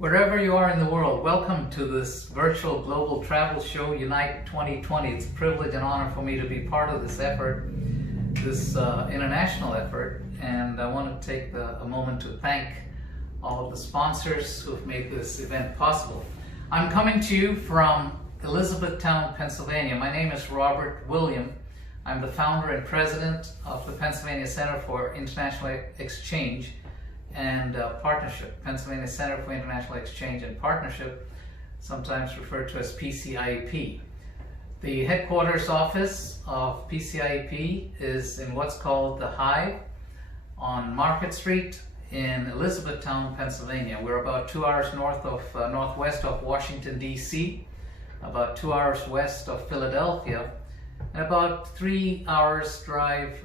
Wherever you are in the world, welcome to this virtual global travel show, Unite 2020. It's a privilege and honor for me to be part of this effort, this international effort, and I want to take a moment to thank all of the sponsors who have made this event possible. I'm coming to you from Elizabethtown, Pennsylvania. My name is Robert Wiliam. I'm the founder and president of the Pennsylvania Center for International Exchange and Partnership, Pennsylvania Center for International Exchange and Partnership, sometimes referred to as PCIEP. The headquarters office of PCIEP is in what's called the Hive on Market Street in Elizabethtown, Pennsylvania. We're about 2 hours northwest of Washington, D.C., about 2 hours west of Philadelphia, and about 3 hours drive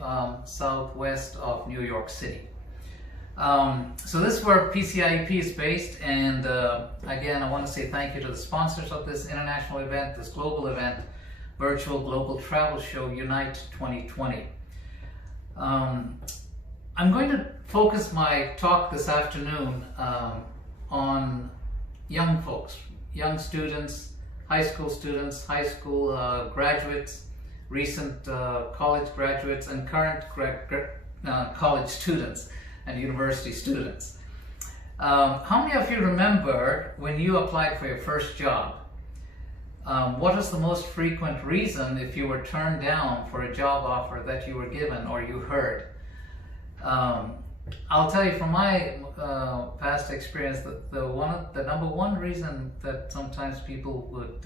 southwest of New York City. So this is where PCIEP is based, and again, I want to say thank you to the sponsors of this international event, this global event, virtual global travel show, Unite 2020. I'm going to focus my talk this afternoon on young folks, young students, high school graduates, recent college graduates, and current college students and university students. How many of you remember when you applied for your first job? What was the most frequent reason if you were turned down for a job offer that you were given or you heard? I'll tell you from my past experience that the number one reason that sometimes people would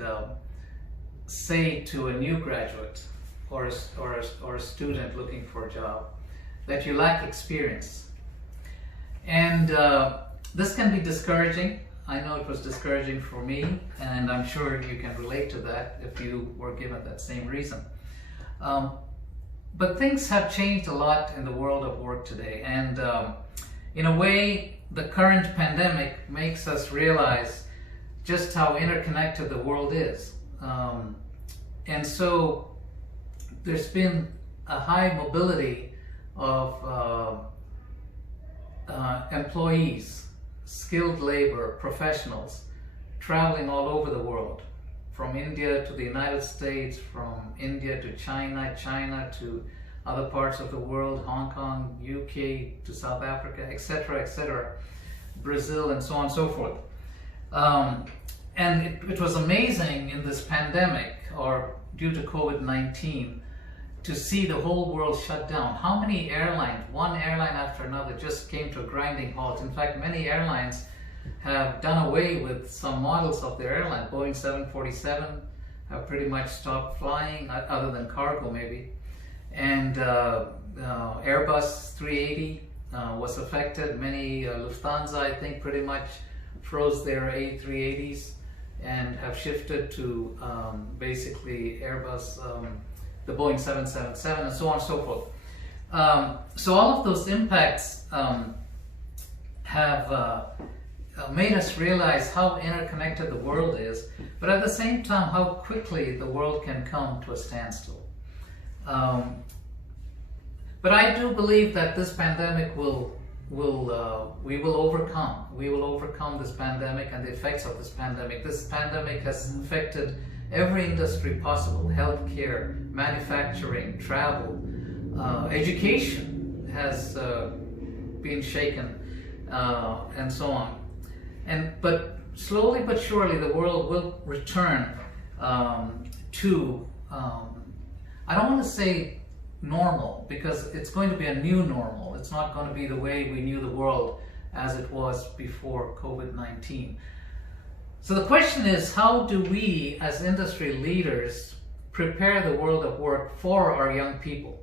say to a new graduate or a student looking for a job that you lack experience. And this can be discouraging. I know it was discouraging for me, and I'm sure you can relate to that if you were given that same reason. But things have changed a lot in the world of work today, and in a way, the current pandemic makes us realize just how interconnected the world is. And so there's been a high mobility of employees, skilled labor, professionals, traveling all over the world, from India to the United States, from India to China, China to other parts of the world, Hong Kong, UK to South Africa, etc., Brazil, and so on and so forth. And it was amazing in this pandemic, or due to COVID-19, to see the whole world shut down. How many airlines, one airline after another, just came to a grinding halt. In fact, many airlines have done away with some models of their airline. Boeing 747 have pretty much stopped flying, other than cargo maybe. And Airbus 380 was affected. Many Lufthansa, I think, pretty much froze their A380s and have shifted to basically Airbus, the Boeing 777, and so on and so forth. So all of those impacts have made us realize how interconnected the world is, but at the same time, how quickly the world can come to a standstill. But I do believe that this pandemic we will overcome. We will overcome this pandemic and the effects of this pandemic. This pandemic has affected every industry possible: healthcare, manufacturing, travel, education has been shaken, and so on. But slowly but surely the world will return to, I don't want to say normal, because it's going to be a new normal. It's not going to be the way we knew the world as it was before COVID-19. So the question is, how do we as industry leaders prepare the world of work for our young people?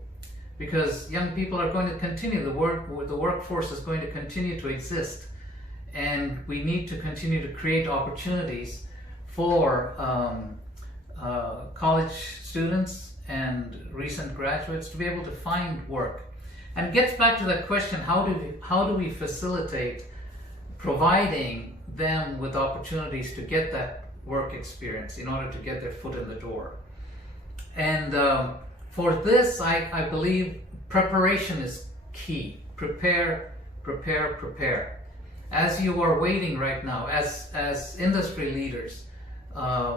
Because young people are going to continue, the workforce is going to continue to exist, and we need to continue to create opportunities for college students and recent graduates to be able to find work. And it gets back to that question, how do we facilitate providing them with opportunities to get that work experience in order to get their foot in the door? And for this, I believe preparation is key. Prepare. as you are waiting right now, as industry leaders,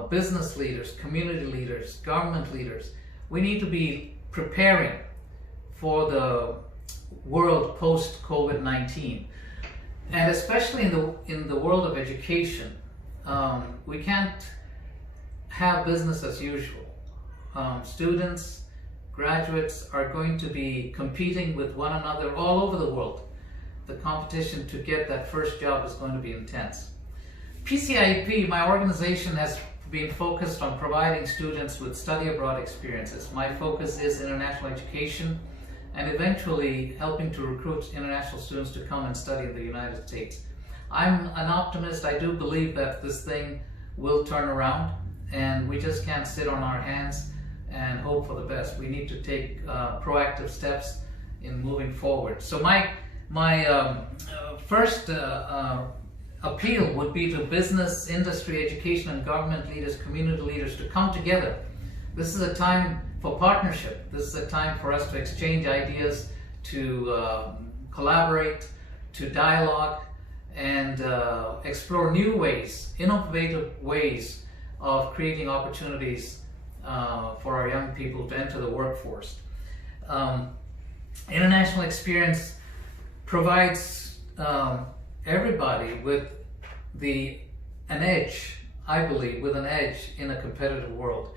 business leaders, community leaders, government leaders, we need to be preparing for the world post-COVID-19. And especially in the world of education, we can't have business as usual. Students, graduates are going to be competing with one another all over the world. The competition to get that first job is going to be intense. PCIEP, my organization, has been focused on providing students with study abroad experiences. My focus is international education and eventually helping to recruit international students to come and study in the United States. I'm an optimist. I do believe that this thing will turn around, and we just can't sit on our hands and hope for the best. We need to take proactive steps in moving forward. So my first appeal would be to business, industry, education, and government leaders, community leaders to come together. This is a time for partnership. This is a time for us to exchange ideas, to collaborate, to dialogue, and explore new ways, innovative ways of creating opportunities for our young people to enter the workforce. International experience provides everybody with an edge, I believe, with an edge in a competitive world.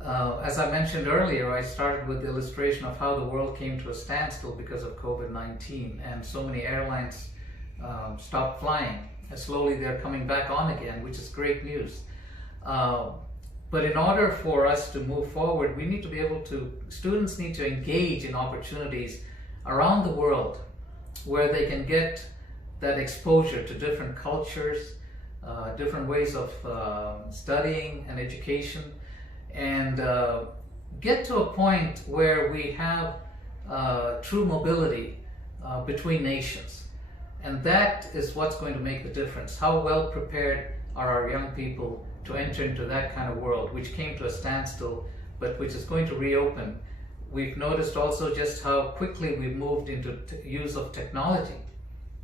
As I mentioned earlier, I started with the illustration of how the world came to a standstill because of COVID-19, and so many airlines stopped flying. Slowly they're coming back on again, which is great news. But in order for us to move forward, we need to be able to, students need to engage in opportunities around the world where they can get that exposure to different cultures, different ways of studying and education, and get to a point where we have true mobility between nations. And that is what's going to make the difference. How well prepared are our young people to enter into that kind of world, which came to a standstill, but which is going to reopen. We've noticed also just how quickly we've moved into use of technology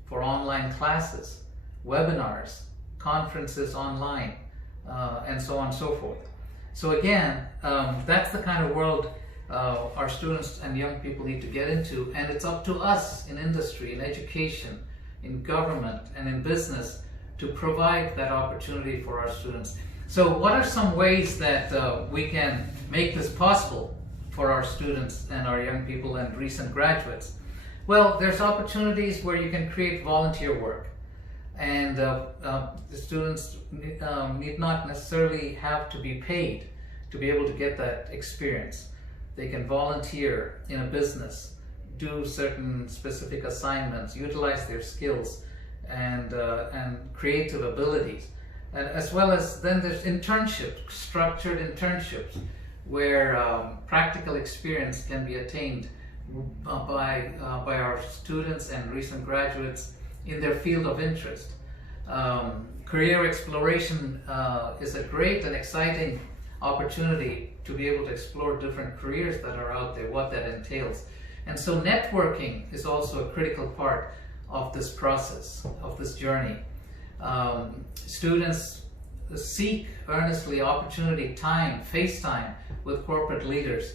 for online classes, webinars, conferences online, and so on and so forth. So again, that's the kind of world our students and young people need to get into, and it's up to us in industry, in education, in government, and in business to provide that opportunity for our students. So what are some ways that we can make this possible for our students and our young people and recent graduates? Well, there's opportunities where you can create volunteer work, and the students need not necessarily have to be paid to be able to get that experience. They can volunteer in a business, do certain specific assignments, utilize their skills and creative abilities. And as well as then there's internships, structured internships, where practical experience can be attained by our students and recent graduates in their field of interest. Career exploration is a great and exciting opportunity to be able to explore different careers that are out there, what that entails. And so networking is also a critical part of this process, of this journey. Students seek earnestly opportunity, time, face time with corporate leaders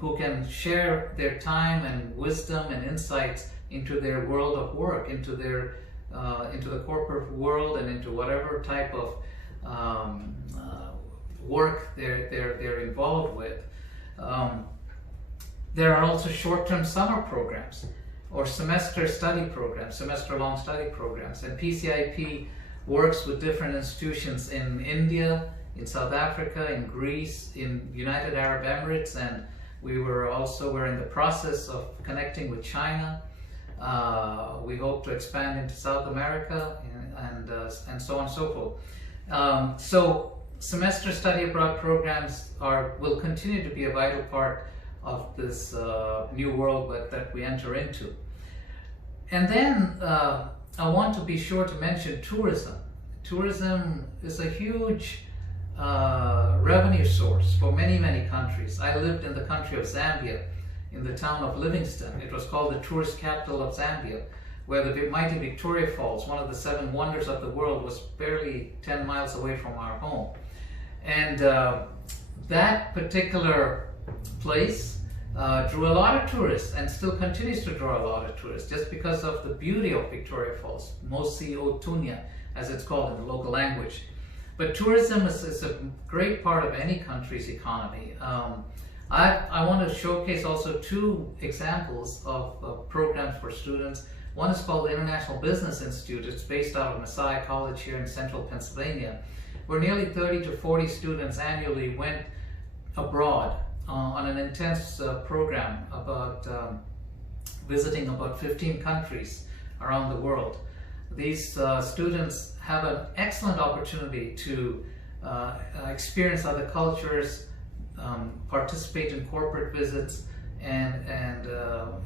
who can share their time and wisdom and insights into their world of work, into the corporate world, and into whatever type of work they're involved with. There are also short-term summer programs or semester-long study programs, and PCIEP works with different institutions in India, in South Africa, in Greece, in United Arab Emirates, and we're in the process of connecting with China. We hope to expand into South America and so on and so forth. So semester study abroad programs will continue to be a vital part of this new world that we enter into. And then I want to be sure to mention tourism. Tourism is a huge revenue source for many, many countries. I lived in the country of Zambia, in the town of Livingstone. It was called the tourist capital of Zambia, where the mighty Victoria Falls, one of the 7 wonders of the world, was barely 10 miles away from our home. And that particular place drew a lot of tourists and still continues to draw a lot of tourists just because of the beauty of Victoria Falls, Mosi Otunya, as it's called in the local language. But tourism is a great part of any country's economy. I want to showcase also 2 examples of programs for students. One is called the International Business Institute. It's based out of Messiah College here in central Pennsylvania, where nearly 30 to 40 students annually went abroad on an intense program about visiting about 15 countries around the world. These students have an excellent opportunity to experience other cultures, participate in corporate visits, and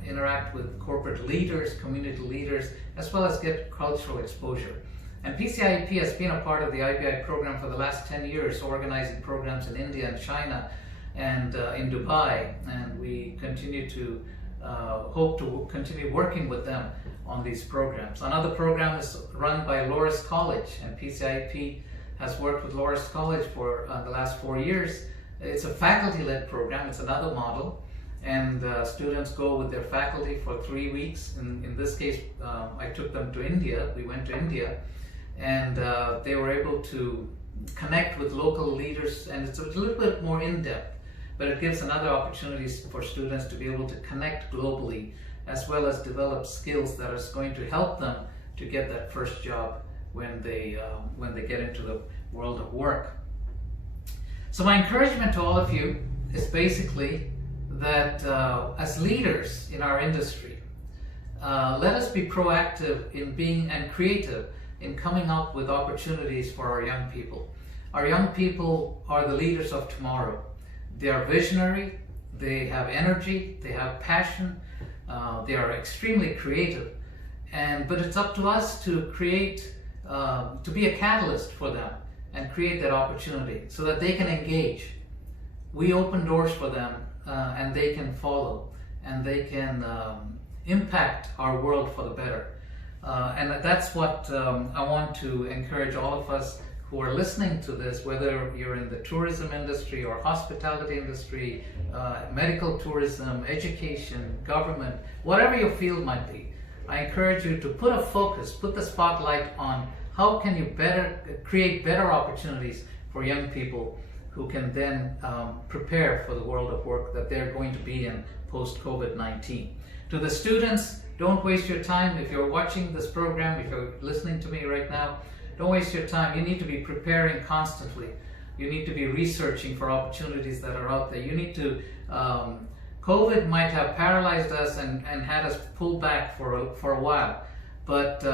interact with corporate leaders, community leaders, as well as get cultural exposure. And PCIEP has been a part of the IBI program for the last 10 years, organizing programs in India and China and in Dubai, and we continue to hope to continue working with them on these programs. Another program is run by Loras College, and PCIEP has worked with Loras College for the last 4 years. It's a faculty-led program. It's another model, and students go with their faculty for 3 weeks. In this case, I took them to India. We went to India, and they were able to connect with local leaders, and it's a little bit more in-depth, but it gives another opportunities for students to be able to connect globally, as well as develop skills that are going to help them to get that first job when they get into the world of work. So my encouragement to all of you is basically that as leaders in our industry, let us be proactive in being and creative in coming up with opportunities for our young people. Our young people are the leaders of tomorrow. They are visionary, they have energy, they have passion, they are extremely creative, but it's up to us to create, to be a catalyst for them and create that opportunity so that they can engage. We open doors for them and they can follow, and they can impact our world for the better. And that's what I want to encourage all of us who are listening to this, whether you're in the tourism industry or hospitality industry, medical tourism, education, government, whatever your field might be. I encourage you to put a focus, put the spotlight on how can you create better opportunities for young people who can then prepare for the world of work that they're going to be in post-COVID-19. To the students, don't waste your time. If you're watching this program, if you're listening to me right now, don't waste your time. You need to be preparing constantly. You need to be researching for opportunities that are out there. You need to, COVID might have paralyzed us and had us pull back for a while, but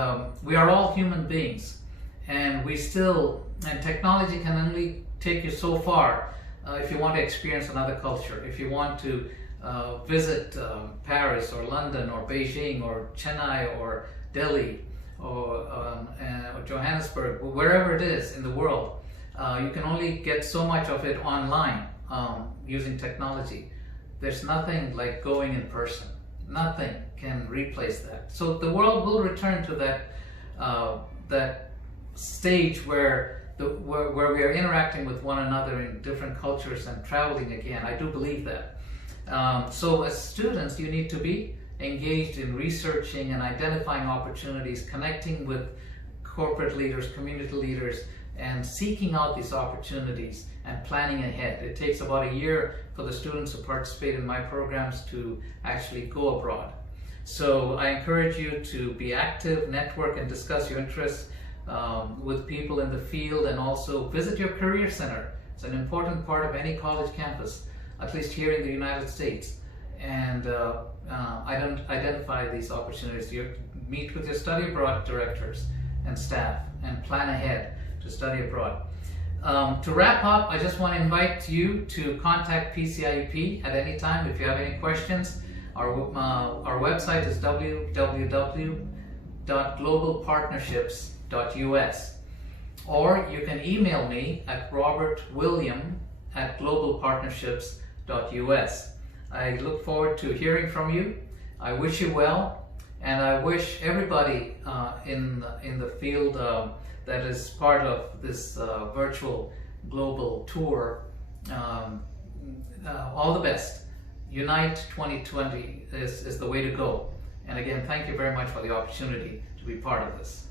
we are all human beings, and technology can only take you so far if you want to experience another culture, if you want to visit Paris or London or Beijing or Chennai or Delhi or Johannesburg, wherever it is in the world. You can only get so much of it online using technology. There's nothing like going in person. Nothing can replace that. So the world will return to that stage where we are interacting with one another in different cultures and traveling again. I do believe that. So as students, you need to be engaged in researching and identifying opportunities, connecting with corporate leaders, community leaders, and seeking out these opportunities and planning ahead. It takes about a year for the students who participate in my programs to actually go abroad. So I encourage you to be active, network, and discuss your interests with people in the field, and also visit your career center. It's an important part of any college campus, at least here in the United States. And identify these opportunities. You meet with your study abroad directors and staff and plan ahead to study abroad. To wrap up, I just want to invite you to contact PCIEP at any time if you have any questions. Our website is www.globalpartnerships.us, or you can email me at robertwilliam@globalpartnerships.us. I look forward to hearing from you. I wish you well, And I wish everybody in the field that is part of this virtual global tour all the best. Unite 2020 is the way to go. And again, thank you very much for the opportunity to be part of this.